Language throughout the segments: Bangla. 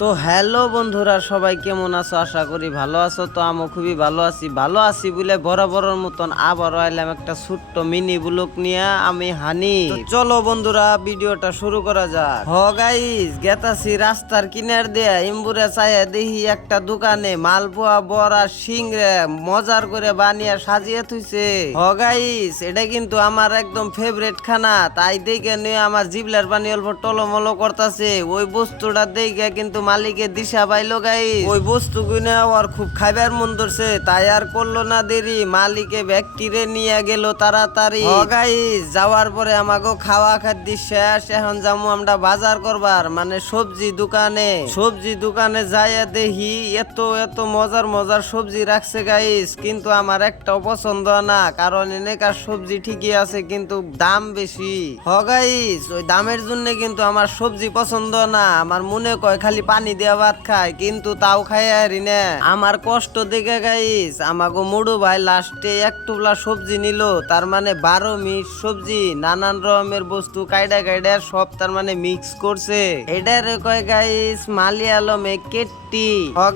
তো হ্যালো বন্ধুরা, সবাই কেমন আছো? আশা করি ভালো আছো। তো আমি খুবই ভালো আছি বলে বরাবরের মতন আবারও আইলাম একটা ছোট্ট মিনি ব্লগ নিয়ে। আমি হানি। তো চলো বন্ধুরা, ভিডিওটা শুরু করা যাক। গাইস, গেতাছি রাস্তার কিনার দিয়ে ইম্বুরে চাইয়া দেখি একটা দোকানে মালপোয়া বড়া সিংড়ে মজার করে বানিয়ে সাজিয়ে থুইছে। গাইস, এটা কিন্তু আমার একদম ফেভারিট খানা, তাই দেখে নিয়ে আমার জিবলার পানি অল্প টলমলো করতেছে। ওই বস্তুটা দেখে কিন্তু মালিকের দিশা পাইলো গাইস। ওই বস্তু গুনে আর খুব খাইবার মন ধরছে, তাই আর করলো না দেরি, মালিকে ব্যক্তিরে নিয়ে গেল তাড়াতাড়ি। গাইস, যাওয়ার পরে আমাকে খাওয়া খাদ্য শেষ। এখন যাবো আমরা বাজার করবার, মানে সবজি দোকানে যাইয়া দেখি এত এত মজার মজার সবজি রাখছে গাইস, কিন্তু আমার একটাও পছন্দ না, কারণ এনেকার সবজি ঠিকই আছে কিন্তু দাম বেশি। গাইস, ওই দামের জন্য কিন্তু আমার সবজি পছন্দ না। আমার মনে কয় খালি পানি দেওয়া ভাত খায়, কিন্তু তাও খাই আরি না। আমার কষ্ট দেখে গাইস আমাগো মুড়ু ভাই লাস্টে এক টুকলা সবজি নিল, তার মানে 12 মিনিট সবজি, নানান রকমের বস্তু কাইডা কাইডা সব তার মানে মিক্স করছে। এটারে কয় গাইস মালিয়ালমে কেট্টি।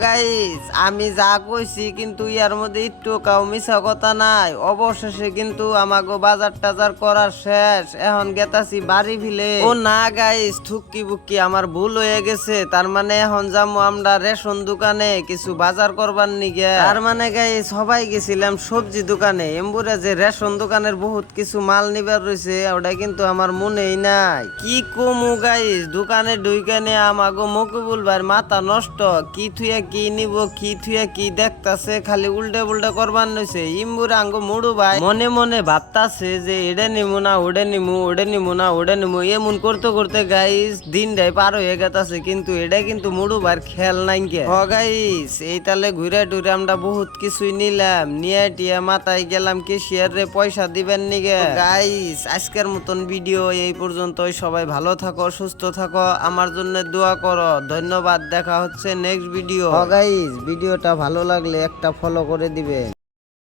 গাইস, আমি যা কইছি কিন্তু ইয়ার মধ্যে একটু কাউ মিছা কথা নাই। অবশেষে কিন্তু আমাগো বাজার টাজার করার শেষ। এখন গেতাছি বাড়ি ফিলে। ও না গাইস, থুক্কি বুক্কি আমার ভুল হয়ে গেছে। তার মানে এখন যাবো আমরা রেশন দোকানে কিছু বাজার করবার নিগে। তার মানে গাইস সবাই গেছিলাম সবজি দোকানে, এম্বুরে যে রেশন দোকানের বহুত কিছু মাল নিবার রয়েছে ওটা কিন্তু আমার মনেই নাই। কি কমু গাইস, দোকানে ঢুইকানে আমাগো মকবুল ভাইয়ের মাথা নষ্ট। কি থুয়া কি নিব, কি থুয়া কি দেখতাছে, খালি উল্টে পুল্টে করবার নইছে। ইম্বুরে আঙ্গো মুড়ু ভাই মনে মনে ভাবতাছে যে এটা নিমু না ওটা নিমু, ওটা নিমু না ওটা নিমু, এমন করতে করতে গাইস দিনটাই পার হয়ে গেতাছে, কিন্তু এটা কিন্তু মুড়ু ভাইয়ের খেয়াল নাই গে। গাইস, এই তালে ঘুরে টুরে আমরা বহুত কিছুই নিলাম, নিয়ে টিয়া মাথায় গেলাম কেশিয়ার রে পয়সা দিবেন নিগে। গাইস, আজকের মতন ভিডিও এই পর্যন্তই। সবাই ভালো থাকো, সুস্থ থাকো, আমার জন্য দোয়া করো। ধন্যবাদ, দেখা হচ্ছে নেক্সট ভিডিও। গাইস, ভিডিওটা ভালো লাগলে একটা ফলো করে দিবেন।